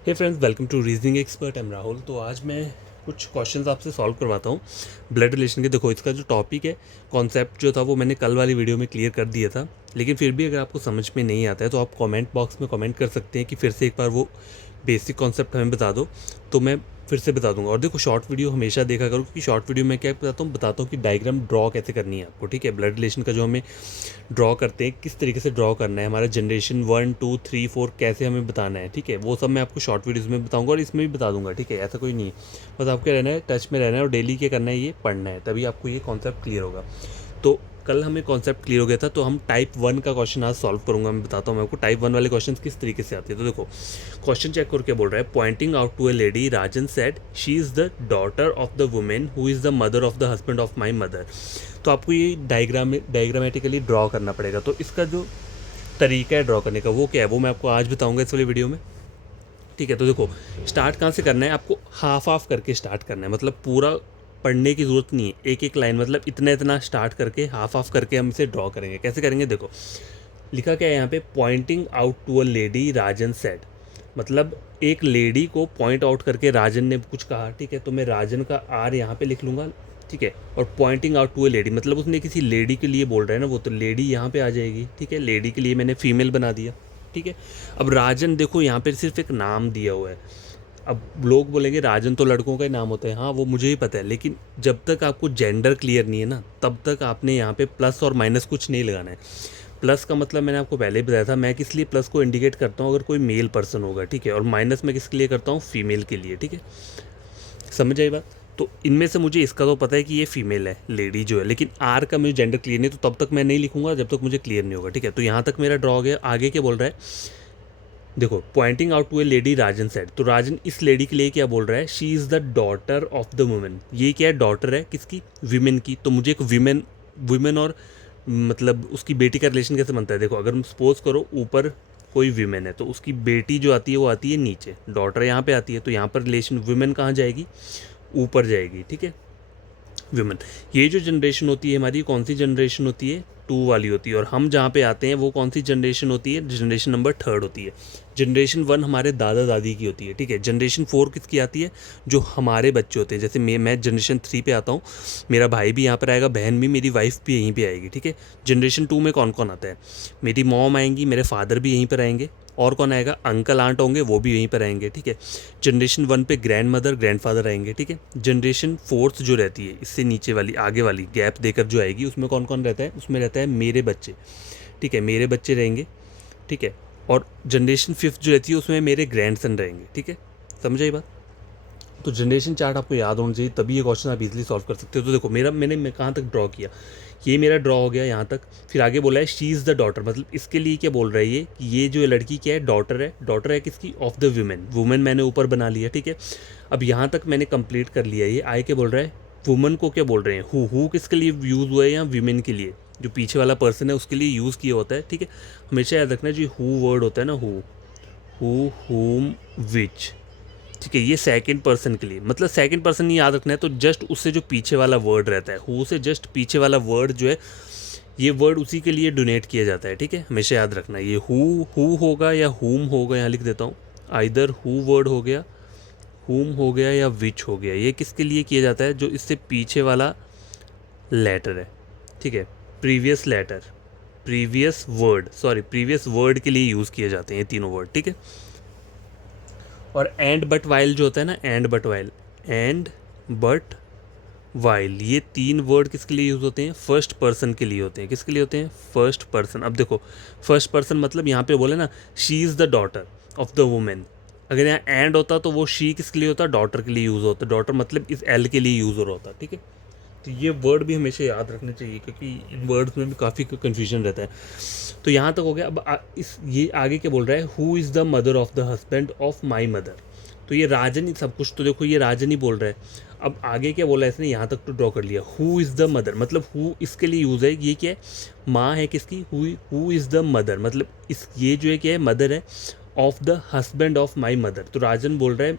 Hey friends, welcome to reasoning expert. I'm Rahul. तो आज मैं कुछ क्वेश्चंस आपसे सॉल्व करवाता हूँ ब्लड रिलेशन के। देखो, इसका जो टॉपिक है, कॉन्सेप्ट जो था वो मैंने कल वाली वीडियो में क्लियर कर दिया था, लेकिन फिर भी अगर आपको समझ में नहीं आता है तो आप कमेंट बॉक्स में कमेंट कर सकते हैं कि फिर से एक बार वो बेसिक कॉन्सेप्ट हमें बता दो, तो मैं फिर से बता दूंगा। और देखो, शॉर्ट वीडियो हमेशा देखा करो, क्योंकि शॉर्ट वीडियो में क्या बताता हूँ कि डायग्राम ड्रॉ कैसे करनी है आपको। ठीक है, ब्लड रिलेशन का जो हमें ड्रॉ करते हैं, किस तरीके से ड्रॉ करना है, हमारा जनरेशन 1 2 3 4 कैसे हमें बताना है। ठीक है, वो सब मैं आपको शॉर्ट वीडियोज़ में बताऊंगा और इसमें भी बता दूंगा। ठीक है, ऐसा कोई नहीं है, बस आपको रहना है, टच में रहना है और डेली क्या करना है, ये पढ़ना है, तभी आपको ये कॉन्सेप्ट क्लियर होगा। तो कल हमें कॉन्सेप्ट क्लियर हो गया था, तो हम टाइप 1 का क्वेश्चन आज सॉल्व करूंगा। मैं बताता हूँ मैं आपको टाइप 1 वाले क्वेश्चन किस तरीके से आते हैं। तो देखो, क्वेश्चन चेक करके बोल रहा है, pointing out to a lady Rajan said she is the daughter of the women who is the mother of the husband of my mother. तो आपको ये डायग्रामेटिकली ड्रॉ करना पड़ेगा। तो इसका जो तरीका है ड्रॉ करने का वो क्या है, वो मैं आपको आज बताऊंगा इस वाली वीडियो में। ठीक है, तो देखो, स्टार्ट कहाँ से करना है, आपको हाफ हाफ करके स्टार्ट करना है। मतलब पूरा पढ़ने की ज़रूरत नहीं है, एक एक लाइन, मतलब इतना इतना स्टार्ट करके हाफ हाफ करके हम इसे ड्रॉ करेंगे। कैसे करेंगे, देखो लिखा क्या है यहाँ पे, pointing out to a lady Rajan said. मतलब एक लेडी को पॉइंट आउट करके राजन ने कुछ कहा। ठीक है, तो मैं राजन का आर यहाँ पे लिख लूँगा। ठीक है, और pointing out to a lady, मतलब उसने किसी लेडी के लिए बोल रहा है ना, वो तो लेडी यहाँ पे आ जाएगी। ठीक है, लेडी के लिए मैंने फीमेल बना दिया। ठीक है, अब राजन देखो यहाँ पे सिर्फ एक नाम दिया हुआ है। अब लोग बोलेंगे राजन तो लड़कों का ही नाम होता है, हाँ वो मुझे ही पता है, लेकिन जब तक आपको जेंडर क्लियर नहीं है ना, तब तक आपने यहाँ पे प्लस और माइनस कुछ नहीं लगाना है। प्लस का मतलब मैंने आपको पहले ही बताया था, मैं किस लिए प्लस को इंडिकेट करता हूँ, अगर कोई मेल पर्सन होगा। ठीक है, और माइनस मैं किसके लिए करता हूँ, फीमेल के लिए। ठीक है, समझ आई बात। तो इनमें से मुझे इसका तो पता है कि ये फीमेल है, लेडी जो है, लेकिन आर का मुझे जेंडर क्लियर नहीं, तो तब तक मैं नहीं लिखूंगा जब तक मुझे क्लियर नहीं होगा। ठीक है, तो यहाँ तक मेरा ड्रॉ हो गया। आगे क्या बोल रहा है, देखो, pointing out to a lady Rajan said. तो राजन इस लेडी के लिए क्या बोल रहा है, she is the daughter of the women. ये क्या है, डॉटर है किसकी, विमेन की। तो मुझे एक विमेन वुमेन और मतलब उसकी बेटी का रिलेशन कैसे बनता है। देखो, अगर सपोज करो ऊपर कोई विमेन है, तो उसकी बेटी जो आती है वो आती है नीचे, डॉटर यहाँ पे आती है, तो यहाँ पर रिलेशन वुमेन कहाँ जाएगी, ऊपर जाएगी। ठीक है, वुमेन। ये जो जनरेशन होती है हमारी, कौन सी जनरेशन होती है, 2 वाली होती है। और हम जहाँ पे आते हैं वो कौन सी जनरेशन होती है, जनरेशन नंबर 3 होती है। जनरेशन 1 हमारे दादा दादी की होती है। ठीक है, जनरेशन 4 किसकी आती है, जो हमारे बच्चे होते हैं। जैसे मैं जनरेशन 3 पे आता हूँ, मेरा भाई भी यहाँ पर आएगा, बहन भी, मेरी वाइफ भी यहीं पे आएगी। ठीक है, जनरेशन 2 में कौन कौन आता है, मेरी मॉम आएंगी, मेरे फादर भी यहीं पर आएंगे, और कौन आएगा, अंकल आंट होंगे, वो भी यहीं पर आएंगे। ठीक है, जनरेशन 1 पे ग्रैंड मदर ग्रैंड फादर आएंगे। ठीक है, जनरेशन 4 जो रहती है, इससे नीचे वाली आगे वाली गैप देकर जो आएगी, उसमें कौन कौन रहता है, उसमें रहता है मेरे बच्चे। ठीक है, मेरे बच्चे रहेंगे। ठीक है, और जनरेशन 5 जो रहती है उसमें मेरे ग्रैंडसन रहेंगे। ठीक है, समझ आई बात। तो जनरेशन चार्ट आपको याद होना चाहिए, तभी ये क्वेश्चन आप इजीली सॉल्व कर सकते हो। तो देखो, मैं कहाँ तक ड्रॉ किया, ये मेरा ड्रॉ हो गया यहाँ तक। फिर आगे बोला है शी इज़ द डॉटर, मतलब इसके लिए क्या बोल रहा है ये, कि ये जो लड़की क्या है, डॉटर है। डॉटर है किसकी, ऑफ द वुमेन। वुमेन मैंने ऊपर बना लिया। ठीक है, अब यहाँ तक मैंने कंप्लीट कर लिया। ये आए क्या बोल रहा है, वुमन को क्या बोल रहे हैं, हु किसके लिए यूज़ हुआ है, यहाँ वीमेन के लिए, जो पीछे वाला पर्सन है उसके लिए यूज़ किया होता है। ठीक है, हमेशा याद रखना जी, हु वर्ड होता है ना, हु हुम विच। ठीक है, ये सेकंड पर्सन के लिए, मतलब सेकंड पर्सन नहीं याद रखना है, तो जस्ट उससे जो पीछे वाला वर्ड रहता है, हु से जस्ट पीछे वाला वर्ड जो है, ये वर्ड उसी के लिए डोनेट किया जाता है। ठीक है, हमेशा याद रखना, ये हु होगा या हुम होगा, यहाँ लिख देता हूँ, आइदर हु वर्ड हो गया, हुम हो गया, या विच हो गया। ये किसके लिए किया जाता है, जो इससे पीछे वाला लेटर है। ठीक है, प्रीवियस लेटर, प्रीवियस वर्ड के लिए यूज़ किए जाते हैं ये तीनों वर्ड। ठीक है, और एंड बट वाइल जो होता है ना, एंड बट वाइल, ये 3 वर्ड किसके लिए यूज़ होते हैं, फर्स्ट पर्सन के लिए होते हैं। किसके लिए होते हैं, फर्स्ट पर्सन। अब देखो, फर्स्ट पर्सन मतलब यहाँ पे बोले ना, she is the daughter of the women. अगर यहाँ एंड होता तो वो शी किसके लिए होता, डॉटर के लिए यूज़ होता, डॉटर मतलब इस एल के लिए यूज़ हो रहा होता। ठीक है, तो ये वर्ड भी हमेशा याद रखने चाहिए, क्योंकि इन वर्ड्स में भी काफ़ी कन्फ्यूजन रहता है। तो यहाँ तक हो गया। अब ये आगे क्या बोल रहा है, who is the mother of the husband of my mother. तो ये राजन ही सब कुछ, तो देखो ये राजन ही बोल रहा है। अब आगे क्या बोला है इसने, यहाँ तक तो ड्रॉ कर लिया, हु इज़ द मदर, मतलब हु इसके लिए यूज़ है, ये क्या है, माँ है किसकी, हु इज़ द मदर, मतलब इस ये जो है क्या है, मदर है, of the husband of my mother. तो राजन बोल रहा है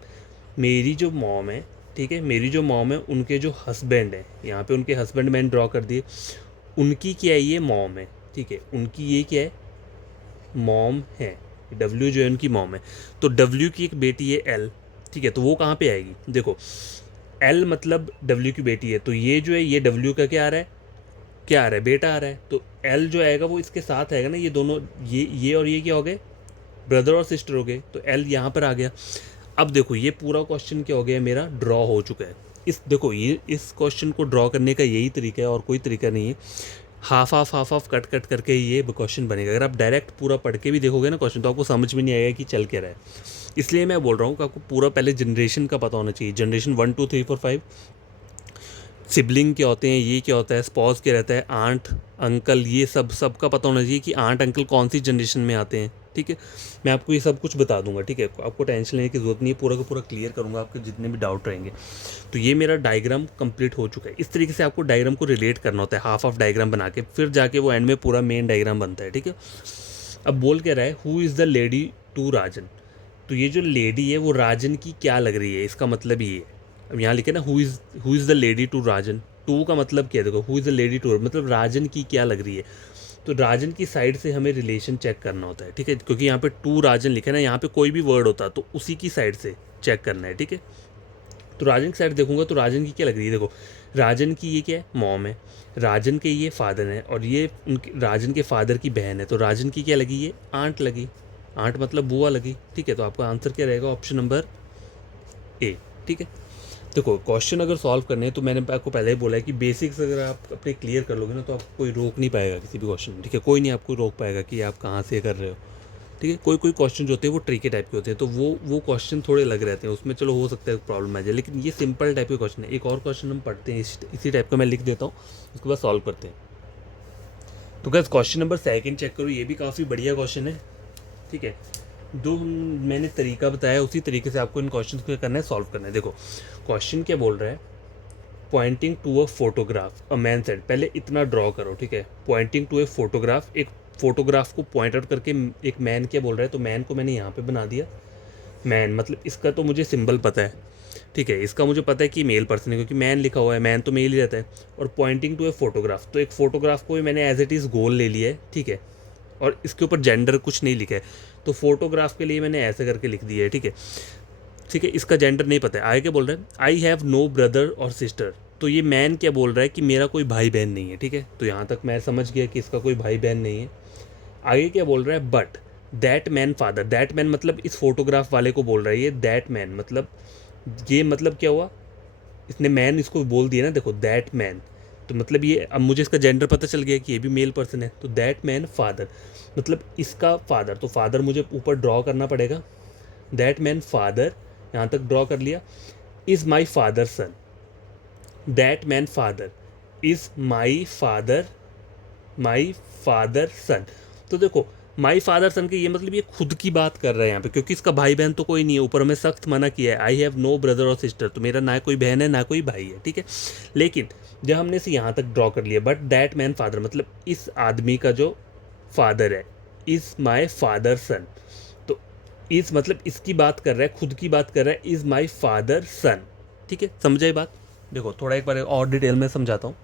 मेरी जो मॉम है, ठीक है, मेरी जो मॉम है, उनके जो हस्बैंड है, यहाँ पे उनके हस्बैंड मैंने ड्रॉ कर दिए, उनकी क्या है, ये मॉम है। ठीक है, उनकी ये क्या है, मॉम है। डब्ल्यू जो है उनकी मॉम है, तो डब्ल्यू की एक बेटी है एल, ठीक है, तो वो कहाँ पे आएगी, देखो एल मतलब डब्ल्यू की बेटी है, तो ये जो है ये डब्ल्यू का क्या आ रहा है, क्या आ रहा है, बेटा आ रहा है, तो एल जो आएगा वो इसके साथ आएगा ना, ये दोनों ये और ये क्या हो गए, ब्रदर और सिस्टर हो गए, तो एल यहाँ पर आ गया। अब देखो ये पूरा क्वेश्चन क्या हो गया, मेरा ड्रॉ हो चुका है। इस देखो ये इस क्वेश्चन को ड्रॉ करने का यही तरीका है और कोई तरीका नहीं है, हाफ कट कट करके ये क्वेश्चन बनेगा। अगर आप डायरेक्ट पूरा पढ़ के भी देखोगे ना क्वेश्चन, तो आपको समझ में नहीं आएगा कि चल क्या रहा है। इसलिए मैं बोल रहा हूँ कि आपको पूरा पहले जनरेशन का पता होना चाहिए, जनरेशन 1 2 3 4 5, सिबलिंग क्या होते हैं, ये क्या होता है, स्पॉज क्या रहता है, आंट अंकल, ये सब का पता होना चाहिए कि आंट अंकल कौन सी जनरेशन में आते हैं, ठीक है। मैं आपको ये सब कुछ बता दूंगा, ठीक है, आपको टेंशन लेने की ज़रूरत नहीं है, पूरा का पूरा क्लियर करूंगा आपके जितने भी डाउट रहेंगे। तो ये मेरा डायग्राम कंप्लीट हो चुका है। इस तरीके से आपको डायग्राम को रिलेट करना होता है, हाफ ऑफ डायग्राम बना के, फिर जाके वो एंड में पूरा मेन डायग्राम बनता है, ठीक है। अब बोल क्या रहा है, who is the lady to Rajan, तो ये जो लेडी है वो राजन की क्या लग रही है, इसका मतलब ये है। अब यहाँ लिखे ना who is the lady to Rajan, to का मतलब क्या है, देखो who is the lady to मतलब राजन की क्या लग रही है, तो राजन की साइड से हमें रिलेशन चेक करना होता है, ठीक है, क्योंकि यहाँ पे टू राजन लिखा है ना, यहाँ पे कोई भी वर्ड होता तो उसी की साइड से चेक करना है, ठीक है। तो राजन की साइड देखूंगा तो राजन की क्या लग रही है, देखो राजन की ये क्या है, मॉम है, राजन के ये फादर है, और ये उनके राजन के फादर की बहन है, तो राजन की क्या लगी, ये आंट लगी, आंट मतलब बुआ लगी, ठीक है। तो आपका आंसर क्या रहेगा, ऑप्शन नंबर ए, ठीक है। देखो क्वेश्चन अगर सॉल्व करने हैं तो मैंने आपको पहले ही बोला है कि बेसिक्स अगर आप अपने क्लियर कर लोगे ना तो आपको कोई रोक नहीं पाएगा किसी भी क्वेश्चन में, ठीक है, कोई नहीं आपको रोक पाएगा कि आप कहाँ से कर रहे हो, ठीक है। कोई कोई क्वेश्चन जो होते हैं वो ट्रिकी टाइप के होते हैं, तो वो क्वेश्चन थोड़े लग रहते हैं उसमें, चलो हो सकता है प्रॉब्लम आ जाए, लेकिन ये सिंपल टाइप के क्वेश्चन है। एक और क्वेश्चन हम पढ़ते हैं इसी टाइप का, मैं लिख देता हूँ, उसके बाद सॉल्व करते हैं। तो गैस क्वेश्चन नंबर 2 चेक करो, ये भी काफ़ी बढ़िया क्वेश्चन है, ठीक है। जो मैंने तरीका बताया उसी तरीके से आपको इन क्वेश्चन को करना है, सॉल्व करना है। देखो क्वेश्चन क्या बोल रहा है, pointing to a photograph a man said, पहले इतना ड्रॉ करो, ठीक है, पॉइंटिंग टू ए फोटोग्राफ, एक फोटोग्राफ को पॉइंट आउट करके एक मैन क्या बोल रहा है, तो मैन को मैंने यहाँ पे बना दिया, मैन मतलब इसका तो मुझे सिंबल पता है, ठीक है, इसका मुझे पता है कि मेल पर्सन है क्योंकि मैन लिखा हुआ है, मैन तो मेल ही रहता है, और पॉइंटिंग टू ए फोटोग्राफ, तो एक फोटोग्राफ को भी मैंने एज इट इज़ गोल ले लिया है, ठीक है, और इसके ऊपर जेंडर कुछ नहीं लिखा है, तो फोटोग्राफ के लिए मैंने ऐसे करके लिख दिया है, ठीक है, ठीक है। इसका जेंडर नहीं पता है। आगे क्या बोल रहा है, आई हैव नो ब्रदर और सिस्टर, तो ये मैन क्या बोल रहा है कि मेरा कोई भाई बहन नहीं है, ठीक है, तो यहाँ तक मैं समझ गया कि इसका कोई भाई बहन नहीं है। आगे क्या बोल रहा है, but that man father, that man मतलब इस फोटोग्राफ वाले को बोल रहा है ये, दैट मैन मतलब ये मतलब क्या हुआ, इसने मैन इसको बोल दिया ना, देखो दैट मैन, तो मतलब ये अब मुझे इसका जेंडर पता चल गया कि ये भी मेल पर्सन है, तो दैट मैन फादर मतलब इसका फादर, तो फादर मुझे ऊपर ड्रॉ करना पड़ेगा, दैट मैन फादर, यहाँ तक ड्रॉ कर लिया, is my father son, that man father is my father son, तो देखो माई फादर सन के ये मतलब ये खुद की बात कर रहा है यहाँ पे, क्योंकि इसका भाई बहन तो कोई नहीं है, ऊपर हमें सख्त मना किया है, आई हैव नो ब्रदर और सिस्टर, तो मेरा ना कोई बहन है ना कोई भाई है, ठीक है। लेकिन जब हमने इसे यहाँ तक ड्रॉ कर लिया, बट दैट मैन फादर मतलब इस आदमी का जो फादर है, इज़ माई फादर सन, तो इज़ मतलब इसकी बात कर रहा है, खुद की बात कर रहा है, इज़ माई फादर सन, ठीक है, समझाई बात। देखो थोड़ा एक बार और डिटेल में समझाता हूँ।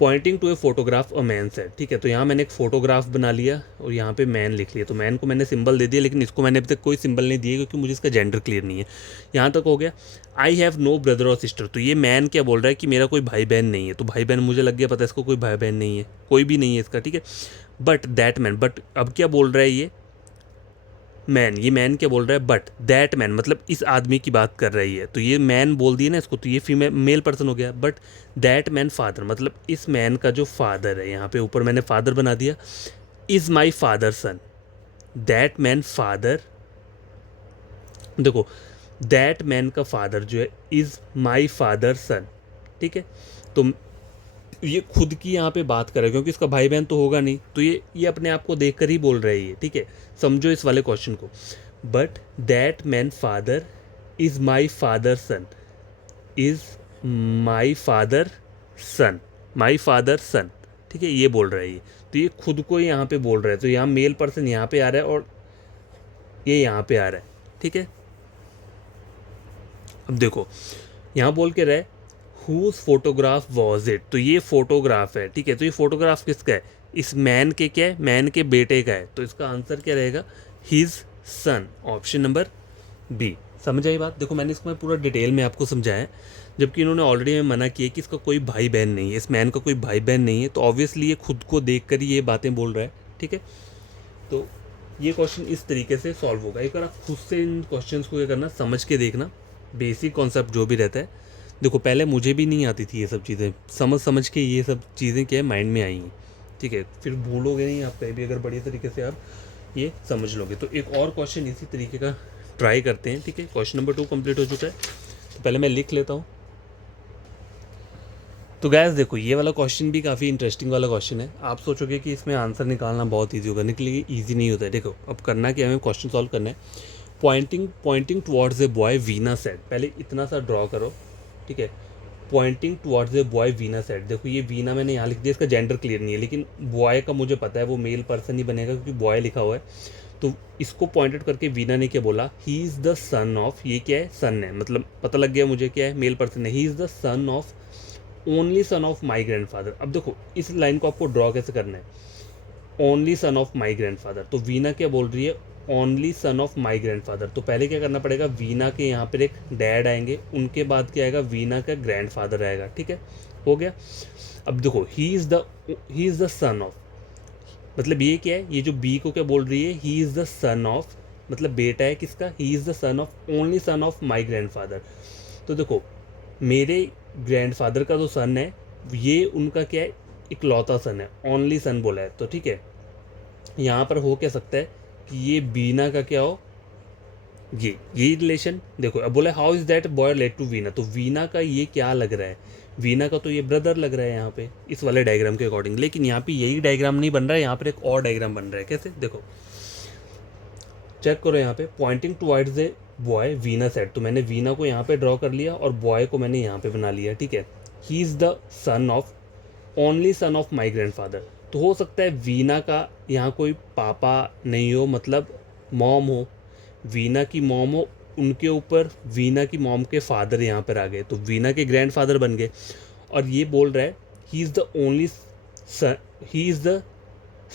Pointing to a photograph a man said, ठीक है, तो यहाँ मैंने एक फोटोग्राफ बना लिया और यहाँ पे मैन लिख लिया, तो मैन को मैंने सिंबल दे दिया, लेकिन इसको मैंने अभी तक कोई सिंबल नहीं दिया क्योंकि मुझे इसका जेंडर क्लियर नहीं है। यहाँ तक हो गया। आई हैव नो ब्रदर और सिस्टर, तो ये मैन क्या बोल रहा है कि मेरा कोई भाई बहन नहीं है, तो भाई बहन मुझे लग गया पता है इसको कोई भाई बहन नहीं है, कोई भी नहीं है इसका, ठीक है। बट दैट मैन, बट अब क्या बोल रहा है ये मैन, ये मैन क्या बोल रहा है, बट दैट मैन मतलब इस आदमी की बात कर रही है, तो ये मैन बोल दिया ना इसको, तो ये फीमेल मेल पर्सन हो गया, बट दैट मैन फादर मतलब इस मैन का जो फादर है, यहाँ पे ऊपर मैंने फादर बना दिया, is my father son, that man father, देखो दैट मैन का फादर जो है इज़ माई फादर सन, ठीक है। तो ये खुद की यहाँ पे बात कर रहा है क्योंकि इसका भाई बहन तो होगा नहीं, तो ये अपने आप को देख कर ही बोल रही है, ठीक है। समझो इस वाले क्वेश्चन को, but that man father is my father son, is my father son, my father son, ठीक है, ये बोल रहा है ये, तो ये खुद को ही यहाँ पे बोल रहा है, तो यहाँ मेल पर्सन यहाँ पे आ रहा है और ये यहाँ पे आ रहा है, ठीक है। अब देखो यहाँ बोल के रहा है हुज फोटोग्राफ वॉज इट, तो ये फोटोग्राफ है, ठीक है, तो ये फोटोग्राफ किसका है, इस मैन के क्या है, मैन के बेटे का है, तो इसका आंसर क्या रहेगा, his son, option number B. समझ आई बात? देखो मैंने इसमें पूरा डिटेल में आपको समझाया है, जबकि इन्होंने ऑलरेडी में मना किया कि इसका कोई भाई बहन नहीं है, इस मैन का कोई भाई बहन नहीं है, तो ऑब्वियसली ये खुद को देख कर ही ये बातें बोल रहा है। ठीक है, तो ये क्वेश्चन इस तरीके से सॉल्व होगा। एक बार आप खुद से इन क्वेश्चंस को क्या करना, समझ के देखना, बेसिक कॉन्सेप्ट जो भी रहता है। देखो पहले मुझे भी नहीं आती थी ये सब चीज़ें, समझ समझ के ये सब चीज़ें क्या है माइंड में आई हैं। ठीक है, फिर भूलोगे नहीं आप कहीं भी, अगर बढ़िया तरीके से आप ये समझ लोगे। तो एक और क्वेश्चन इसी तरीके का ट्राई करते हैं। ठीक है, क्वेश्चन नंबर 2 कंप्लीट हो चुका है, तो पहले मैं लिख लेता हूँ। तो गैस देखो ये वाला क्वेश्चन भी काफ़ी इंटरेस्टिंग वाला क्वेश्चन है। आप सोचोगे कि इसमें आंसर निकालना बहुत ईजी होगा, निकलेगी, ईजी नहीं होता है। देखो अब करना क्या है, हमें क्वेश्चन सॉल्व करना है। Pointing towards a boy Veena said, पहले इतना सा ड्रॉ करो। ठीक है, pointing towards a boy Veena said, देखो ये वीना मैंने यहाँ लिख दिया, इसका जेंडर क्लियर नहीं है, लेकिन बॉय का मुझे पता है वो मेल पर्सन ही बनेगा क्योंकि बॉय लिखा हुआ है। तो इसको पॉइंटेड करके वीना ने क्या बोला, he is the son of, ये क्या है, सन है, मतलब पता लग गया मुझे क्या है, मेल पर्सन है। He is the son of, only son of my grandfather. अब देखो इस लाइन को आपको ड्रॉ कैसे करना है, only son of my grandfather, तो वीना क्या बोल रही है, only son of my grandfather. तो पहले क्या करना पड़ेगा, वीना के यहाँ पर एक डैड आएंगे, उनके बाद क्या आएगा, वीना का ग्रैंडफादर आएगा। ठीक है, हो गया। अब देखो he is the son of, मतलब ये क्या है, ये जो बी को क्या बोल रही है, he is the son of, मतलब बेटा है किसका, he is the son of, only son of my grandfather. तो देखो मेरे ग्रैंडफादर का जो सन है, ये उनका क्या है, इकलौता सन है, ओनली सन बोला है। तो ठीक है, यहाँ पर हो क्या सकता है कि ये बीना का क्या हो, ये रिलेशन। देखो अब बोला how is that boy relate to Veena, तो वीना का ये क्या लग रहा है, वीना का तो ये ब्रदर लग रहा है यहाँ पे इस वाले डायग्राम के अकॉर्डिंग। लेकिन यहाँ पे यही डायग्राम नहीं बन रहा है, यहाँ पर एक और डायग्राम बन रहा है। कैसे, देखो चेक करो यहाँ पे, pointing towards a boy Veena said, तो मैंने वीना को यहाँ पे ड्रॉ कर लिया और बॉय को मैंने यहाँ पे बना लिया। ठीक है, he is the son of, only son of my grandfather. तो हो सकता है वीना का यहाँ कोई पापा नहीं हो, मतलब मॉम हो, वीना की मॉम हो, उनके ऊपर वीना की मॉम के फादर यहाँ पर आ गए, तो वीना के ग्रैंडफादर बन गए। और ये बोल रहा है he is the only son, he is the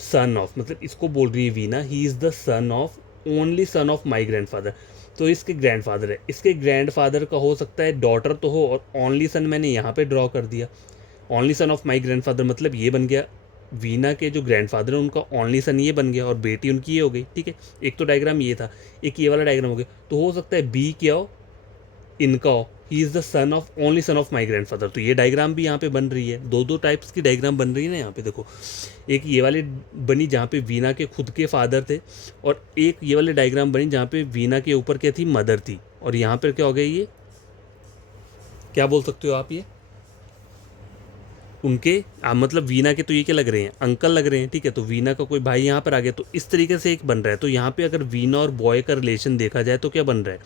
son of, मतलब इसको बोल रही है Veena, he is the son of, only son of my grandfather. तो इसके ग्रैंडफादर है, इसके ग्रैंडफादर का हो सकता है डॉटर तो हो, और ओनली सन मैंने यहाँ पे ड्रॉ कर दिया, only son of my grandfather, मतलब ये बन गया वीना के जो ग्रैंडफादर है उनका ओनली सन ये बन गया, और बेटी उनकी ये हो गई। ठीक है, एक तो डायग्राम ये था, एक ये वाला डायग्राम हो गया। तो हो सकता है बी क्या हो, इनका हो, he is the son of, only son of my grandfather. तो ये डायग्राम भी यहाँ पे बन रही है, दो टाइप्स की डायग्राम बन रही है ना यहाँ पे। देखो एक ये वाली बनी जहाँ पे वीना के खुद के फादर थे, और एक ये वाली डायग्राम बनी जहाँ पे वीना के ऊपर क्या थी, मदर थी, और यहाँ पर क्या हो गया, ये क्या बोल सकते हो आप, ये उनके मतलब वीना के तो ये क्या लग रहे हैं, अंकल लग रहे हैं। ठीक है, तो वीना का कोई भाई यहाँ पर आ गया, तो इस तरीके से एक बन रहा है। तो यहाँ पे अगर वीना और बॉय का रिलेशन देखा जाए तो क्या बन रहा है,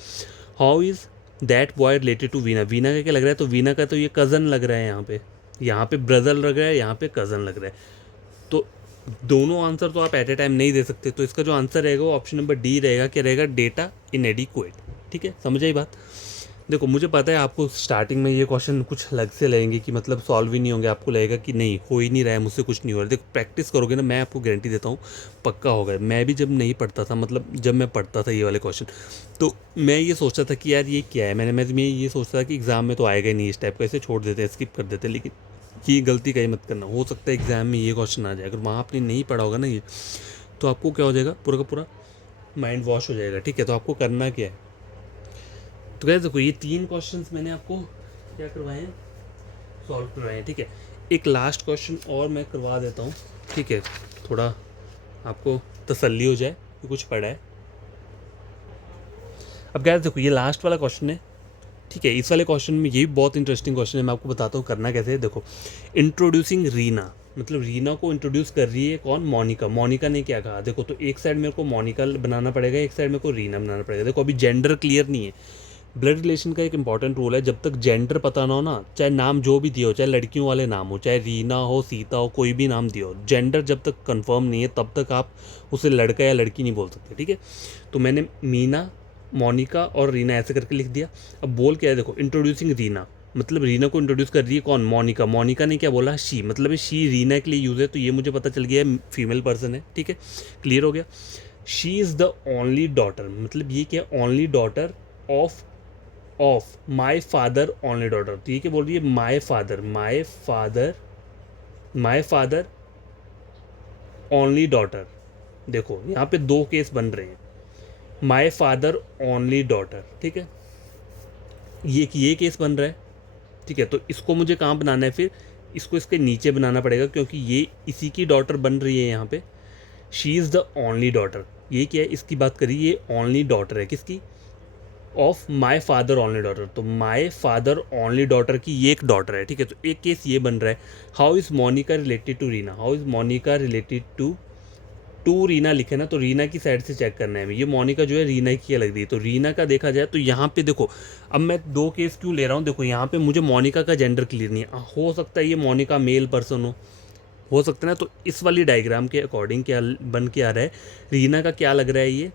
how is that boy related to Veena, Veena का क्या लग रहा है, तो वीना का तो ये कज़न लग रहा है, यहाँ पे ब्रदर लग रहा है, यहाँ पे कज़न लग रहा है। तो दोनों आंसर तो आप एट ए टाइम नहीं दे सकते, तो इसका जो आंसर रहेगा वो ऑप्शन नंबर डी रहेगा। क्या रहेगा, डेटा इनएडिक्वेट। ठीक है, समझ आई बात? देखो मुझे पता है आपको स्टार्टिंग में ये क्वेश्चन कुछ अलग से लगेंगे कि मतलब सॉल्व ही नहीं होंगे, आपको लगेगा कि नहीं हो ही नहीं रहा है, मुझसे कुछ नहीं हो रहा है। देखो प्रैक्टिस करोगे ना, मैं आपको गारंटी देता हूँ पक्का होगा। मैं भी जब नहीं पढ़ता था, मतलब जब मैं पढ़ता था ये वाले क्वेश्चन, तो मैं ये सोचता था कि यार ये क्या है, मैं ये सोचता था कि एग्ज़ाम में तो आएगा ही नहीं, इस टाइप का, इसे छोड़ देते हैं, स्किप कर देते हैं। लेकिन ये गलती कहीं मत करना, हो सकता है एग्ज़ाम में ये क्वेश्चन आ जाए। अगर वहाँ आपने नहीं पढ़ा होगा ना ये, तो आपको क्या हो जाएगा, पूरा का पूरा माइंड वॉश हो जाएगा। ठीक है, तो आपको करना क्या है, तो गाइस देखो ये 3 क्वेश्चंस मैंने आपको क्या करवाए हैं, सॉल्व करवाए हैं। ठीक है, एक लास्ट क्वेश्चन और मैं करवा देता हूँ। ठीक है, थोड़ा आपको तसल्ली हो जाए कि कुछ पढ़ा है। अब गाइस देखो ये लास्ट वाला क्वेश्चन है। ठीक है, इस वाले क्वेश्चन में ये भी बहुत इंटरेस्टिंग क्वेश्चन है, मैं आपको बताता हूँ करना कैसे है। देखो इंट्रोड्यूसिंग रीना, मतलब रीना को इंट्रोड्यूस कर रही है कौन, मोनिका। मोनिका ने क्या कहा, देखो तो एक साइड मेरे को मोनिका बनाना पड़ेगा, एक साइड मेरे को रीना बनाना पड़ेगा। देखो अभी जेंडर क्लियर नहीं है, ब्लड रिलेशन का एक इंपॉर्टेंट रूल है, जब तक जेंडर पता ना हो ना, चाहे नाम जो भी दिया हो, चाहे लड़कियों वाले नाम हो, चाहे रीना हो, सीता हो, कोई भी नाम दिया हो, जेंडर जब तक कंफर्म नहीं है तब तक आप उसे लड़का या लड़की नहीं बोल सकते। ठीक है, तो मैंने मीना, मोनिका और रीना ऐसे करके लिख दिया। अब बोल क्या है, देखो इंट्रोड्यूसिंग रीना, मतलब रीना को इंट्रोड्यूस कर रही है कौन, मोनिका। मोनिका ने क्या बोला, शी, मतलब शी रीना के लिए यूज़ है, तो ये मुझे पता चल गया है फीमेल पर्सन है, ठीक है, क्लियर हो गया। She is the only daughter, मतलब ये क्या, only daughter of my father only daughter, तो ये क्या बोल रही है, माई फादर ओनली डॉटर। देखो यहाँ पे दो केस बन रहे हैं, माई फादर ओनली डॉटर, ठीक है, ये केस बन रहा है, ठीक है। तो इसको मुझे कहाँ बनाना है फिर, इसको इसके नीचे बनाना पड़ेगा, क्योंकि ये इसी की डॉटर बन रही है यहाँ पे। She is the only daughter, ये क्या है, इसकी बात करी, ये ओनली डॉटर है किसकी, of my father only daughter, तो माई फादर ओनली डॉटर की ये एक डॉटर है, ठीक है। तो एक केस ये बन रहा है, how is Monika related to Reena, how is Monika related to Reena लिखे ना, तो रीना की साइड से चेक करना है हमें, ये मोनिका जो है रीना की लग रही है, तो रीना का देखा जाए तो यहाँ पे देखो, अब मैं दो केस क्यों ले रहा हूँ, देखो यहाँ पे मुझे मोनिका का जेंडर क्लियर नहीं है, हो सकता है ये मोनिका मेल पर्सन हो सकता है ना। तो इस वाली डायग्राम के अकॉर्डिंग क्या बन के आ रहा है, रीना का क्या लग रहा है, ये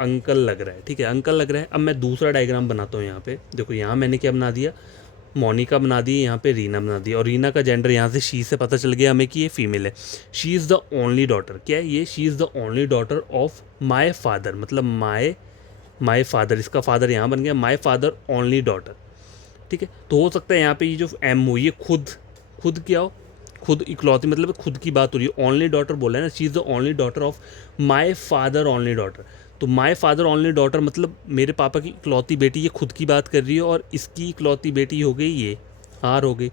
अंकल लग रहा है, ठीक है, अंकल लग रहा है। अब मैं दूसरा डायग्राम बनाता हूँ यहाँ पे, देखो यहाँ मैंने क्या बना दिया, मोनिका बना दी, यहाँ पे रीना बना दी, और रीना का जेंडर यहाँ से शी से पता चल गया हमें कि ये फीमेल है। She is the only daughter, क्या है ये, she is the only daughter of my father, मतलब माई फादर, इसका फादर यहाँ बन गया, माई फादर ओनली डॉटर, ठीक है। तो हो सकता है यहाँ पे ये जो एम हो, ये खुद क्या हो, खुद इकलौती, मतलब खुद की बात हो रही है, ओनली डॉटर बोला है ना, she is the only daughter of my father only daughter, तो माई फादर ओनली डॉटर मतलब मेरे पापा की इकलौती बेटी, ये खुद की बात कर रही है, और इसकी इकलौती बेटी हो गई ये आर हो गई।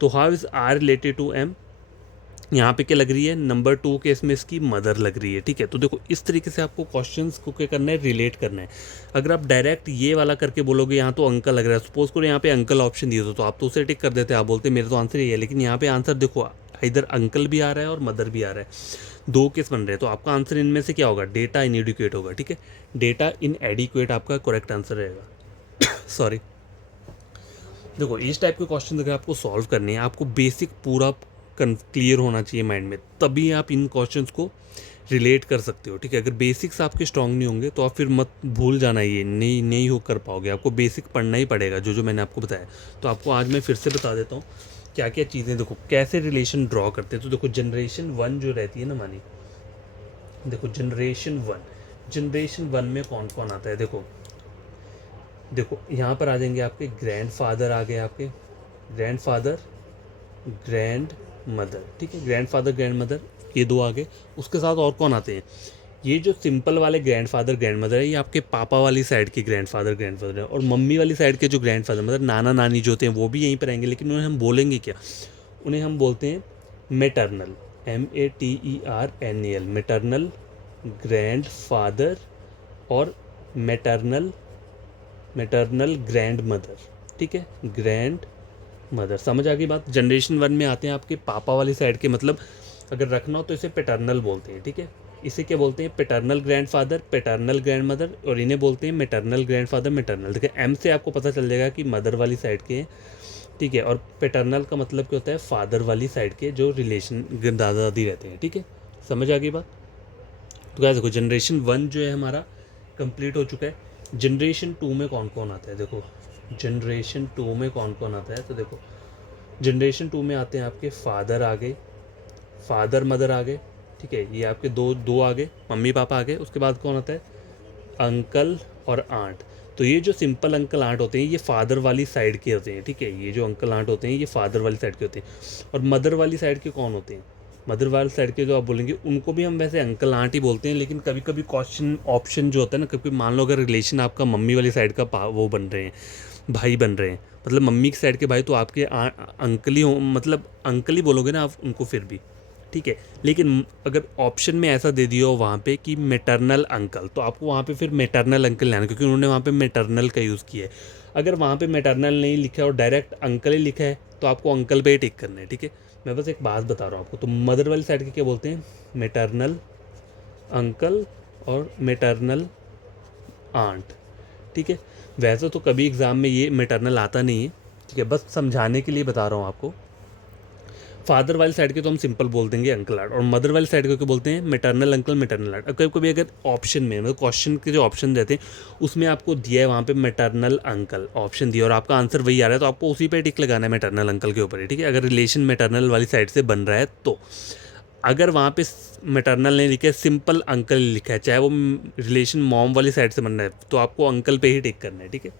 तो how is R related to M, यहाँ पे क्या लग रही है, नंबर 2 केस में इसकी मदर लग रही है, ठीक है। तो देखो इस तरीके से आपको क्वेश्चंस को क्या करना है, रिलेट करना है। अगर आप डायरेक्ट ये वाला करके बोलोगे यहाँ तो अंकल लग रहा है, सपोज करो यहाँ पे अंकल ऑप्शन दिए तो आप तो उसे टिक कर देते, आप बोलते मेरा तो आंसर ये है, लेकिन यहाँ पे आंसर देखो इधर अंकल भी आ रहा है और मदर भी आ रहा है, दो केस बन रहे हैं, तो आपका आंसर इनमें से क्या होगा, डेटा इनएडिक्वेट होगा, ठीक है, डेटा इनएडिक्वेट आपका करेक्ट आंसर रहेगा। सॉरी। देखो इस टाइप के क्वेश्चन अगर आपको सॉल्व करने हैं, आपको बेसिक पूरा क्लियर होना चाहिए माइंड में, तभी आप इन क्वेश्चंस को रिलेट कर सकते हो, ठीक है। अगर बेसिक्स आपके स्ट्रांग नहीं होंगे तो आप फिर मत भूल जाना, ये नहीं हो कर पाओगे, आपको बेसिक पढ़ना ही पड़ेगा, जो मैंने आपको बताया। तो आपको आज मैं फिर से बता देता हूँ क्या क्या चीज़ें, देखो कैसे रिलेशन ड्रॉ करते हैं। तो देखो जनरेशन 1 जो रहती है ना मानी, देखो जनरेशन वन में कौन कौन आता है, देखो यहाँ पर आ जाएंगे आपके ग्रैंडफादर, आ गए आपके ग्रैंडफादर ग्रैंड मदर, ठीक है, ग्रैंडफादर ग्रैंड मदर, ये दो आ गए। उसके साथ और कौन आते हैं, ये जो सिंपल वाले ग्रैंडफादर ग्रैंड मदर है, ये आपके पापा वाली साइड के ग्रैंडफादर ग्रैंड मदर है, और मम्मी वाली साइड के जो ग्रैंडफादर मतलब नाना नानी जो होते हैं वो भी यहीं पर आएंगे, लेकिन उन्हें हम बोलेंगे क्या, उन्हें हम बोलते हैं maternal, METERNAL, maternal grand father और मेटरनल ग्रैंड मदर, ठीक है, ग्रैंड मदर। समझ आ गई बात। जनरेशन 1 में आते हैं आपके पापा वाली साइड के, मतलब अगर रखना हो तो इसे पैटर्नल बोलते हैं, ठीक है, इसे क्या बोलते हैं, paternal grandfather, paternal grand mother, और इन्हें बोलते हैं मैटर्नल ग्रैंडफादर, मैटर्नल। देखिए एम से आपको पता चल जाएगा कि मदर वाली साइड के हैं, ठीक है, और पैटर्नल का मतलब क्या होता है, फादर वाली साइड के जो रिलेशन दादा दादी रहते हैं, ठीक है, समझ आ गई बात। तो क्या देखो जनरेशन 1 जो है हमारा कंप्लीट हो चुका है। जनरेशन 2 में कौन कौन आता है, देखो जनरेशन 2 में कौन कौन आता है, तो देखो जनरेशन 2 में आते हैं आपके फादर आ गए, फादर मदर आ गए, ठीक है, ये आपके दो आ गए, मम्मी पापा आ गए। उसके बाद कौन आता है, अंकल और आंट। तो ये जो सिंपल अंकल आंट होते हैं ये फादर वाली साइड के होते हैं, ठीक है, ये जो अंकल आंट होते हैं ये फादर वाली साइड के होते हैं। और मदर वाली साइड के कौन होते हैं, मदर वाली साइड के जो आप बोलेंगे उनको भी हम वैसे अंकल आंट ही बोलते हैं, लेकिन कभी कभी क्वेश्चन ऑप्शन जो होता है ना, कभी मान लो अगर रिलेशन आपका मम्मी वाली साइड का वो बन रहे हैं, भाई बन रहे हैं, मतलब मम्मी की साइड के भाई, तो आपके अंकल ही हो, मतलब अंकल ही बोलोगे ना आप उनको फिर भी, ठीक है। लेकिन अगर ऑप्शन में ऐसा दे दिया हो वहाँ पे कि मेटरनल अंकल, तो आपको वहाँ पे फिर मेटरनल अंकल लेना, क्योंकि उन्होंने वहाँ पे मेटरनल का यूज़ किया है। अगर वहाँ पे मेटरनल नहीं लिखा है और डायरेक्ट अंकल ही लिखा है तो आपको अंकल पे ही टिक करना है, ठीक है। मैं बस एक बात बता रहा हूँ आपको, तो मदर वाली साइड के क्या बोलते हैं, मेटरनल अंकल और मेटरनल आंट, ठीक है। वैसे तो कभी एग्ज़ाम में ये मेटरनल आता नहीं है, ठीक है, बस समझाने के लिए बता रहा हूँ आपको। फादर वाली साइड के तो हम सिंपल बोल देंगे अंकल आंट, और मदर वाली साइड के क्या बोलते हैं मैटरनल अंकल मैटरनल आंट। अब कभी कभी अगर ऑप्शन में मतलब क्वेश्चन के जो ऑप्शन रहते हैं उसमें आपको दिया है वहाँ पे मैटरनल अंकल ऑप्शन दिया और आपका आंसर वही आ रहा है तो आपको उसी पे टिक लगाना है मैटरनल अंकल के ऊपर ही, ठीक है, अगर रिलेशन मैटरनल वाली साइड से बन रहा है तो। अगर वहाँ पे मैटरनल नहीं लिखा है सिंपल अंकल लिखा है, चाहे वो रिलेशन मॉम वाली साइड से बन रहा है तो आपको अंकल पे ही टिक करना है, ठीक है।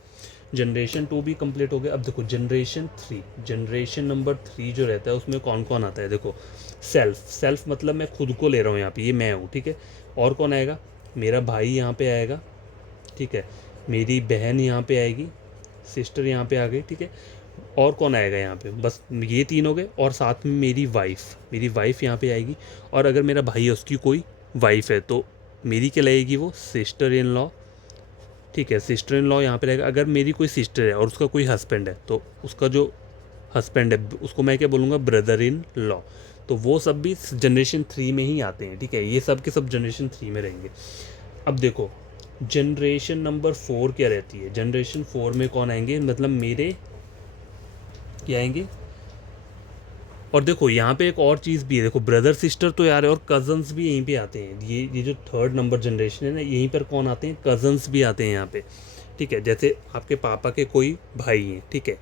जनरेशन 2 भी कंप्लीट हो गया। अब देखो जनरेशन 3, जनरेशन नंबर 3 जो रहता है उसमें कौन कौन आता है। देखो सेल्फ, सेल्फ मतलब मैं खुद को ले रहा हूँ यहाँ पे, ये मैं हूँ, ठीक है। और कौन आएगा, मेरा भाई यहाँ पे आएगा, ठीक है, मेरी बहन यहाँ पे आएगी, सिस्टर यहाँ पे आ गई, ठीक है। और कौन आएगा यहाँ पे, बस ये 3 हो गए, और साथ में मेरी वाइफ यहाँ पे आएगी। और अगर मेरा भाई है उसकी कोई वाइफ है तो मेरी क्या लगेगी, वो सिस्टर इन लॉ, ठीक है, सिस्टर इन लॉ यहाँ पे रहेगा। अगर मेरी कोई सिस्टर है और उसका कोई हस्बैंड है तो उसका जो हस्बैंड है उसको मैं क्या बोलूँगा, ब्रदर इन लॉ। तो वो सब भी जनरेशन 3 में ही आते हैं, ठीक है, ये सब के सब जनरेशन 3 में रहेंगे। अब देखो जनरेशन नंबर 4 क्या रहती है, जनरेशन 4 में कौन आएंगे, मतलब मेरे क्या आएंगे। और देखो यहाँ पे एक और चीज़ भी है, देखो ब्रदर सिस्टर तो यार है, और कज़न्स भी यहीं पे आते हैं। ये जो थर्ड नंबर जनरेशन है ना, यहीं पर कौन आते हैं, कज़न्स भी आते हैं यहाँ पे, ठीक है। जैसे आपके पापा के कोई भाई हैं, ठीक है,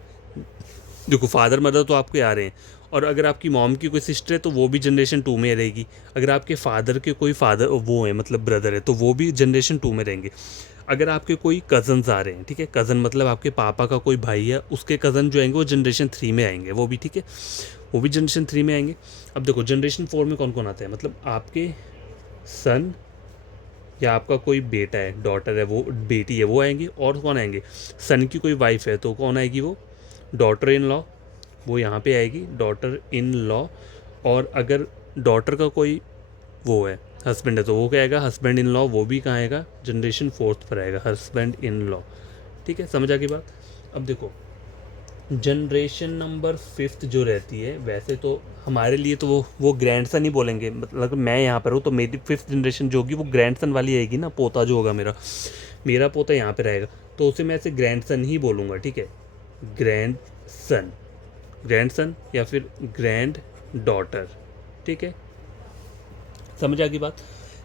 देखो फादर मदर तो आपके आ रहे हैं, और अगर आपकी मॉम की कोई सिस्टर है तो वो भी जनरेशन 2 में रहेगी। अगर आपके फादर के कोई फादर वो है मतलब ब्रदर है तो वो भी जनरेशन 2 में रहेंगे। अगर आपके कोई कज़न्स आ रहे हैं, ठीक है, कज़न मतलब आपके पापा का कोई भाई है, उसके कज़न जो आएंगे वो जनरेशन 3 में आएंगे, वो भी, ठीक है, वो भी जनरेशन 3 में आएंगे। अब देखो जनरेशन 4 में कौन कौन आता है, मतलब आपके सन या आपका कोई बेटा है, डॉटर है, वो बेटी है, वो आएंगे। और कौन आएंगे, सन की कोई वाइफ है तो कौन आएगी, वो डॉटर इन लॉ, वो यहाँ पे आएगी, डॉटर इन लॉ। और अगर डॉटर का कोई वो है हस्बैंड है तो वो क्या आएगा, हस्बैंड इन लॉ, वो भी कहाँ आएगा, जनरेशन 4 पर आएगा, हस्बैंड इन लॉ, ठीक है, समझ आ गई बात। अब देखो जनरेशन नंबर 5 जो रहती है, वैसे तो हमारे लिए तो वो ग्रैंडसन ही बोलेंगे, मतलब मैं यहाँ पर हूँ तो मेरी 5th जनरेशन जो होगी वो ग्रैंडसन वाली आएगी ना, पोता जो होगा मेरा, मेरा पोता यहाँ पे रहेगा तो उसे मैं ऐसे ग्रैंडसन ही बोलूँगा, ठीक है, ग्रैंडसन, ग्रैंडसन या फिर ग्रैंड डॉटर, ठीक है, समझ आ गई बात।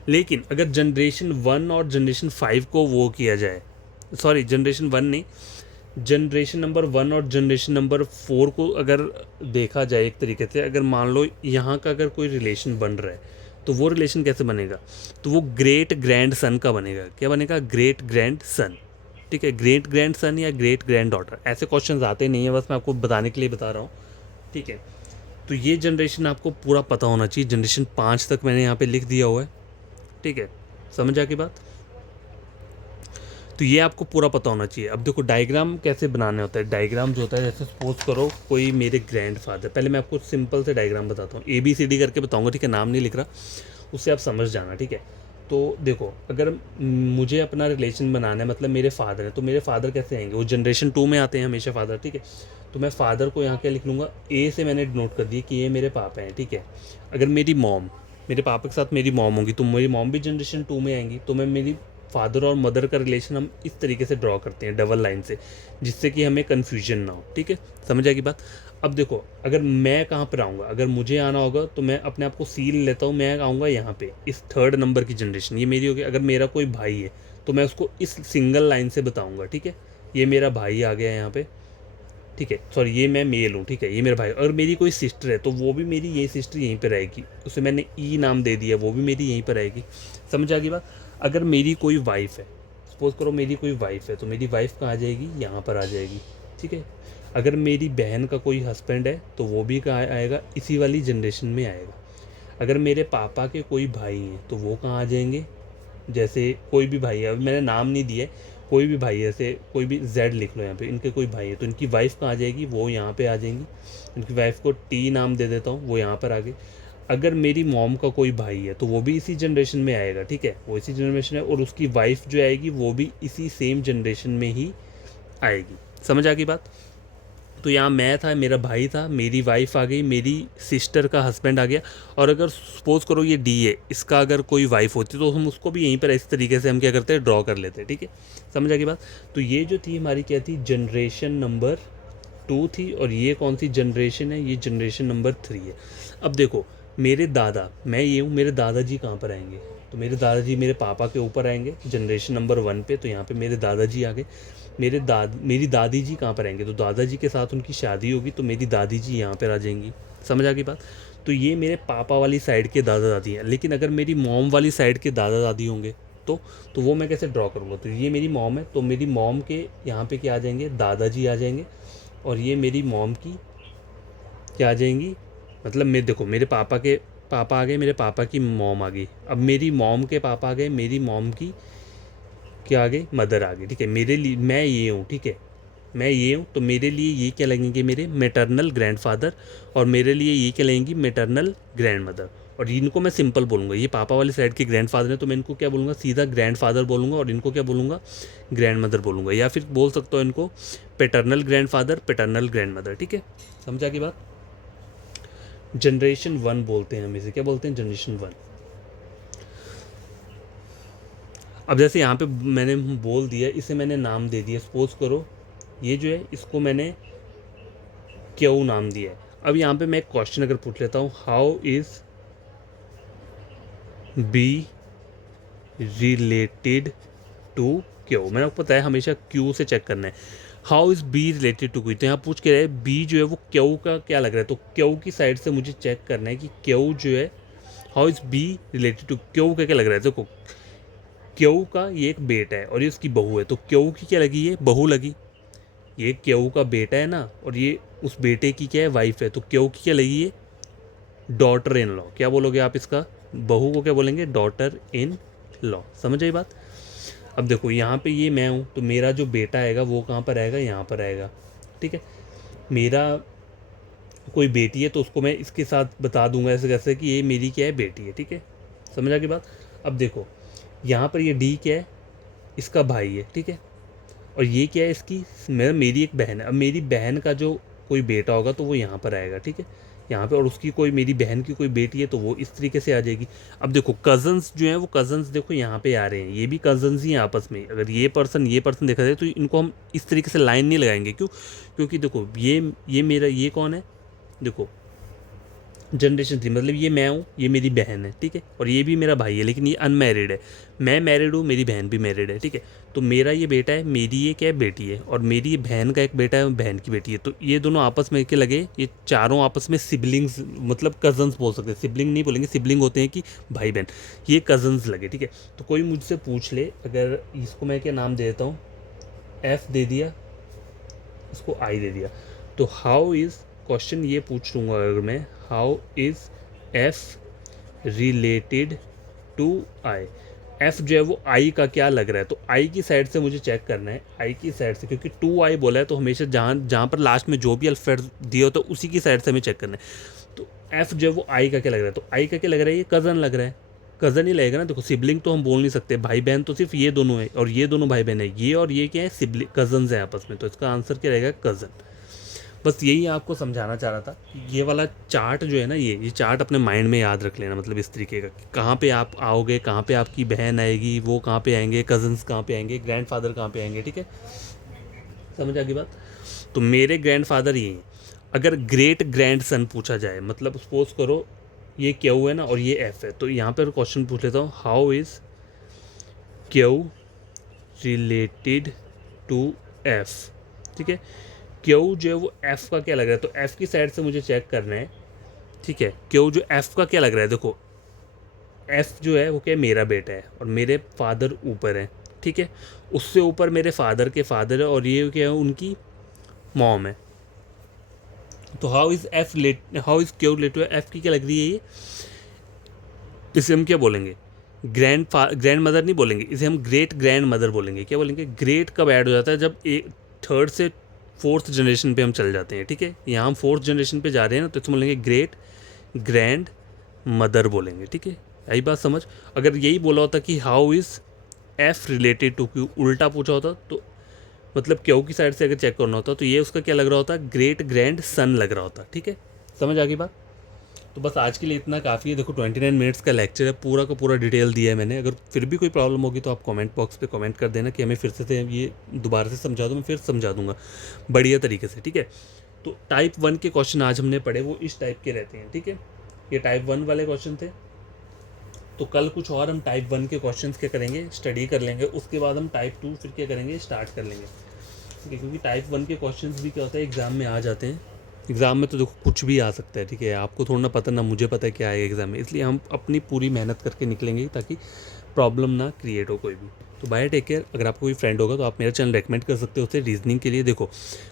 लेकिन अगर जनरेशन 1 और जनरेशन 5 को वो किया जाए, सॉरी जनरेशन 1 नहीं, जनरेशन नंबर 1 और जनरेशन नंबर 4 को अगर देखा जाए एक तरीके से, अगर मान लो यहाँ का अगर कोई रिलेशन बन रहा है तो वो रिलेशन कैसे बनेगा, तो वो ग्रेट ग्रैंड सन का बनेगा। क्या बनेगा, ग्रेट ग्रैंड सन, ठीक है, ग्रेट ग्रैंड सन या ग्रेट ग्रैंड डॉटर। ऐसे क्वेश्चन आते नहीं है, बस मैं आपको बताने के लिए बता रहा हूँ, ठीक है। तो ये जनरेशन आपको पूरा पता होना चाहिए, जनरेशन 5 तक मैंने यहाँ पे लिख दिया हुआ है, ठीक है, समझ आ गई बात। तो ये आपको पूरा पता होना चाहिए। अब देखो डायग्राम कैसे बनाने होता है, डायग्राम जो होता है, जैसे सपोज करो कोई मेरे ग्रैंडफादर, पहले मैं आपको सिंपल से डायग्राम बताता हूँ, ABCD करके बताऊँगा, ठीक है, नाम नहीं लिख रहा, उससे आप समझ जाना, ठीक है। तो देखो अगर मुझे अपना रिलेशन बनाना है, मतलब मेरे फादर हैं, तो मेरे फादर कैसे आएंगे, वो जनरेशन 2 में आते हैं हमेशा फादर, ठीक है। तो मैं फादर को यहाँ क्या लिख लूँगा, A से मैंने नोट कर दिया कि ये मेरे पापा हैं, ठीक है। अगर मेरी मॉम, मेरे पापा के साथ मेरी मॉम होगी तो मेरी मॉम भी जनरेशन 2 में आएंगी, तो मैं मेरी फादर और मदर का रिलेशन हम इस तरीके से ड्रॉ करते हैं डबल लाइन से, जिससे कि हमें कन्फ्यूजन ना हो, ठीक है, समझ आएगी बात। अब देखो अगर मैं कहाँ पर आऊँगा, अगर मुझे आना होगा तो मैं अपने आप को सील लेता हूँ, मैं आऊँगा यहाँ पे इस 3rd नंबर की जनरेशन, ये मेरी होगी। अगर मेरा कोई भाई है तो मैं उसको इस सिंगल लाइन से बताऊँगा, ठीक है, ये मेरा भाई आ गया यहाँ पे, ठीक है, सॉरी ये मैं मेल हूँ, ठीक है, ये मेरा भाई। और मेरी कोई सिस्टर है तो वो भी मेरी ये सिस्टर यहीं पर रहेगी, उसे मैंने ई नाम दे दिया, वो भी मेरी यहीं पर रहेगी, समझ आ गई बात। अगर मेरी कोई वाइफ है, सपोज करो मेरी कोई वाइफ है तो मेरी वाइफ कहाँ आ जाएगी, यहाँ पर आ जाएगी, ठीक है। अगर मेरी बहन का कोई हस्बैंड है तो वो भी कहाँ आएगा, इसी वाली जनरेशन में आएगा। अगर मेरे पापा के कोई भाई हैं तो वो कहाँ आ जाएंगे, जैसे कोई भी भाई है, अभी मैंने नाम नहीं दिया है, कोई भी भाई है, जैसे कोई भी Z लिख लो यहाँ पे, इनके कोई भाई है तो इनकी वाइफ कहाँ आ जाएगी, वो यहाँ पे आ जाएंगी। इनकी वाइफ को T नाम दे देता हूँ, वो यहाँ पर आ गई। अगर मेरी मॉम का कोई भाई है तो वो भी इसी जनरेशन में आएगा, ठीक है, वो इसी जनरेशन है, और उसकी वाइफ जो आएगी वो भी इसी सेम जनरेशन में ही आएगी, समझ आ गई बात। तो यहाँ मैं था, मेरा भाई था, मेरी वाइफ आ गई, मेरी सिस्टर का हस्बैंड आ गया। और अगर सपोज करो ये D है, इसका अगर कोई वाइफ होती तो हम उसको भी यहीं पर इस तरीके से हम क्या करते हैं, ड्रॉ कर लेते हैं, ठीक है, समझ आ गई बात। तो ये जो थी हमारी क्या थी, जनरेशन नंबर 2 थी और ये कौन सी जनरेशन है, ये जनरेशन नंबर 3 है। अब देखो मेरे दादा, मैं ये हूँ, मेरे दादाजी कहाँ पर आएंगे, तो मेरे दादाजी मेरे पापा के ऊपर आएंगे जनरेशन नंबर 1 पे, तो यहाँ पे मेरे दादाजी आ गए। मेरी दादी जी कहाँ पर आएंगे, तो दादाजी के साथ उनकी शादी होगी तो मेरी दादी जी यहाँ पर आ जाएंगी। समझ आ गई बात। तो ये मेरे पापा वाली साइड के दादा दादी हैं। लेकिन अगर मेरी मॉम वाली साइड के दादा दादी होंगे तो वो मैं कैसे ड्रॉ करूँगा, तो ये मेरी मॉम है, तो मेरी मॉम के यहाँ पे क्या आ जाएंगे, दादाजी आ जाएंगे। और ये मेरी मॉम की क्या आ जाएंगी, मतलब मैं देखो मेरे पापा के पापा आ गए, मेरे पापा की मॉम आ गई। अब मेरी मॉम के पापा आ गए, मेरी मॉम की क्या आ गई, मदर आ गई। ठीक है, मेरे लिए मैं ये हूँ, ठीक है, मैं ये हूँ, तो मेरे लिए ये क्या लगेंगे, मेरे मैटरनल ग्रैंडफादर, और मेरे लिए ये क्या लगेंगी, मैटरनल ग्रैंड मदर। और इनको मैं सिंपल बोलूँगा, ये पापा वाली साइड के ग्रैंडफादर हैं तो मैं इनको क्या बोलूँगा, सीधा ग्रैंडफादर बोलूँगा, और इनको क्या बोलूँगा, ग्रैंड मदर बोलूँगा, या फिर बोल सकता हूँ इनको paternal grandfather, paternal grand mother. ठीक है, समझा की बात। जनरेशन 1 बोलते हैं हम इसे, क्या बोलते हैं, जनरेशन 1। अब जैसे यहाँ पे मैंने बोल दिया, इसे मैंने नाम दे दिया, सपोज करो ये जो है इसको मैंने क्यों नाम दिया है। अब यहाँ पे मैं एक क्वेश्चन अगर पूछ लेता हूँ, how is B related to Q. मैंने आपको पता है हमेशा क्यू से चेक करना है, how is B related to Q. तो यहाँ पूछ के रहे बी जो है वो क्यू का क्या लग रहा है, तो क्यू की साइड से मुझे चेक करना है कि क्यू जो है, how is B related to Q का क्या लग रहा है। देखो क्यू का ये एक बेटा है और ये उसकी बहू है, तो क्यू की क्या लगी, ये बहू लगी। ये क्यू का बेटा है ना, और ये उस बेटे की क्या है, वाइफ है, तो क्यू की क्या लगी, ये डॉटर इन लॉ। क्या बोलोगे आप इसका, बहू को क्या बोलेंगे, डॉटर इन लॉ। समझ आई बात। अब देखो यहाँ पे ये मैं हूँ, तो मेरा जो बेटा आएगा वो कहाँ पर आएगा, यहाँ पर आएगा। ठीक है, मेरा कोई बेटी है तो उसको मैं इसके साथ बता दूंगा ऐसे कैसे कि ये मेरी क्या है, बेटी है। ठीक है, समझ आ गई बात। अब देखो यहाँ पर ये डी क्या है, इसका भाई है। ठीक है, और ये क्या है, इसकी मेरी एक बहन है। अब मेरी बहन का जो कोई बेटा होगा तो वो यहाँ पर आएगा। ठीक है, यहाँ पे, और उसकी कोई, मेरी बहन की कोई बेटी है तो वो इस तरीके से आ जाएगी। अब देखो कज़न्स जो हैं वो कज़न्स देखो यहाँ पे आ रहे हैं, ये भी कज़न्स ही हैं आपस में। अगर ये पर्सन देखा जाए तो इनको हम इस तरीके से लाइन नहीं लगाएंगे। क्यों, क्योंकि देखो ये मेरा, ये कौन है, देखो जनरेशन 3, मतलब ये मैं हूँ, ये मेरी बहन है। ठीक है, और ये भी मेरा भाई है, लेकिन ये अनमैरिड है। मैं मैरिड हूँ, मेरी बहन भी मैरिड है। ठीक है, तो मेरा ये बेटा है, मेरी ये क्या है, बेटी है, और मेरी बहन का एक बेटा है, बहन की बेटी है। तो ये दोनों आपस में के लगे, ये चारों आपस में सिबलिंग्स, मतलब कज़न्स बोल सकते हैं, सिबलिंग नहीं बोलेंगे, सिबलिंग होते हैं कि भाई बहन, ये कज़न्स लगे। ठीक है, तो कोई मुझसे पूछ ले, अगर इसको मैं क्या नाम दे देता हूँ, एफ दे दिया, इसको आई दे दिया, तो हाउ इज़, क्वेश्चन ये पूछ लूँगा अगर मैं, how is F related to I. F जो है वो आई का क्या लग रहा है, तो आई की साइड से मुझे चेक करना है, आई की साइड से, क्योंकि 2i बोला है तो हमेशा जहाँ जहाँ पर लास्ट में जो भी अल्फ़ाबेट दिया होता है उसी की साइड से हमें चेक करना है। तो एफ जो है वो आई का क्या लग रहा है, तो आई का क्या लग रहा है, ये कज़न लग रहा है, कज़न ही लगेगा ना। देखो सिबलिंग तो हम बोल नहीं सकते, भाई बहन तो सिर्फ ये दोनों है, और ये दोनों भाई बहन है, ये और ये क्या है, सिबलिंग कज़न्स हैं आपस में, तो इसका आंसर क्या रहेगा, कज़न। बस यही आपको समझाना चाह रहा था। ये वाला चार्ट जो है ना, ये चार्ट अपने माइंड में याद रख लेना, मतलब इस तरीके का कि कहाँ पे आप आओगे, कहाँ पे आपकी बहन आएगी, वो कहाँ पे आएंगे, कज़न्स कहाँ पे आएंगे, ग्रैंडफादर कहाँ पे आएंगे। ठीक है, समझ आ गई बात। तो मेरे ग्रैंडफादर ये हैं। अगर ग्रेट ग्रैंड सन पूछा जाए, मतलब सपोज करो ये क्यू है ना और ये एफ है, तो यहाँ पर क्वेश्चन पूछ लेता हूँ, how is Q related to F. ठीक है, क्यू जो है वो एफ़ का क्या लग रहा है, तो एफ़ की साइड से मुझे चेक करना है। ठीक है, क्यू जो एफ़ का क्या लग रहा है, देखो एफ़ जो है वो क्या है, मेरा बेटा है, और मेरे फादर ऊपर हैं। ठीक है, उससे ऊपर मेरे फादर के फादर है, और ये क्या है, उनकी मॉम है। तो how is Q related F की क्या लग रही है, ये, इसे हम क्या बोलेंगे, ग्रैंड मदर नहीं बोलेंगे, इसे हम ग्रेट ग्रैंड मदर बोलेंगे। क्या बोलेंगे, ग्रेट कब ऐड हो जाता है, जब एक थर्ड से फोर्थ जनरेशन पे हम चल जाते हैं। ठीक है, यहाँ हम फोर्थ जनरेशन पे जा रहे हैं ना, तो इसमें बोलेंगे ग्रेट ग्रैंड मदर बोलेंगे। ठीक है, यही बात समझ। अगर यही बोला होता कि how is F related to Q, उल्टा पूछा होता, तो मतलब क्यू की साइड से अगर चेक करना होता तो ये उसका क्या लग रहा होता, ग्रेट ग्रैंड सन लग रहा होता। ठीक है, समझ आ गई बात। तो बस आज के लिए इतना काफ़ी है। देखो 29 मिनट्स का लेक्चर है, पूरा का पूरा डिटेल दिया है मैंने। अगर फिर भी कोई प्रॉब्लम होगी तो आप कमेंट बॉक्स पे कमेंट कर देना कि हमें फिर से ये दोबारा से समझा दो, मैं फिर समझा दूंगा बढ़िया तरीके से, ठीक है। तो टाइप 1 के क्वेश्चन आज हमने पढ़े, वो इस टाइप के रहते हैं, ठीक है। ये टाइप 1 वाले क्वेश्चन थे। तो कल कुछ और हम टाइप 1 के क्वेश्चंस क्या करेंगे, स्टडी कर लेंगे। उसके बाद हम टाइप 2 फिर क्या करेंगे, स्टार्ट कर लेंगे, ठीक है। क्योंकि टाइप 1 के क्वेश्चंस भी क्या होता है, एग्ज़ाम में आ जाते हैं। एग्ज़ाम में तो देखो कुछ भी आ सकता है, ठीक है। आपको थोड़ा ना पता, ना मुझे पता है क्या आएगा एग्ज़ाम में, इसलिए हम अपनी पूरी मेहनत करके निकलेंगे ताकि प्रॉब्लम ना क्रिएट हो कोई भी। तो बाय, टेक केयर। अगर आपको कोई फ्रेंड होगा तो आप मेरा चैनल रेकमेंड कर सकते हो उसे रीजनिंग के लिए। देखो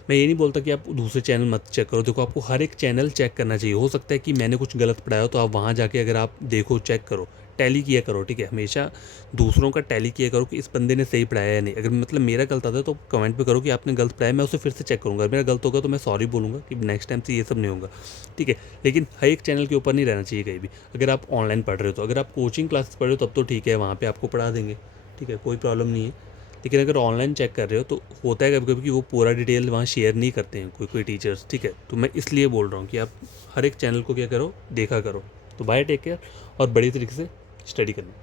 मैं ये नहीं बोलता कि आप दूसरे चैनल मत चेक करो, देखो आपको हर एक चैनल चेक करना चाहिए। हो सकता है कि मैंने कुछ गलत पढ़ाया हो तो आप वहाँ जाके अगर आप देखो, चेक करो, टैली किया करो, ठीक है। हमेशा दूसरों का टैली किया करो कि इस बंदे ने सही पढ़ाया या नहीं। अगर मतलब मेरा गलत आता है तो कमेंट पे करो कि आपने गलत पढ़ाया, मैं उसे फिर से चेक करूँगा। अगर मेरा गलत होगा तो मैं सॉरी बोलूँगा कि नेक्स्ट टाइम से ये सब नहीं होगा, ठीक है। लेकिन हर एक चैनल के ऊपर नहीं रहना चाहिए कहीं भी। अगर आप ऑनलाइन पढ़ रहे हो तो, अगर आप कोचिंग क्लासेस पढ़ रहे हो तब तो ठीक है, वहाँ पे आपको पढ़ा देंगे, ठीक है, कोई प्रॉब्लम नहीं है। लेकिन अगर ऑनलाइन चेक कर रहे हो तो होता है कभी कभी कि वो पूरा डिटेल वहाँ शेयर नहीं करते हैं कोई कोई टीचर्स, ठीक है। तो मैं इसलिए बोल रहा हूँ कि आप हर एक चैनल को क्या करो, देखा करो। तो बाय, टेक केयर, और बड़ी तरीके से स्टडी करना।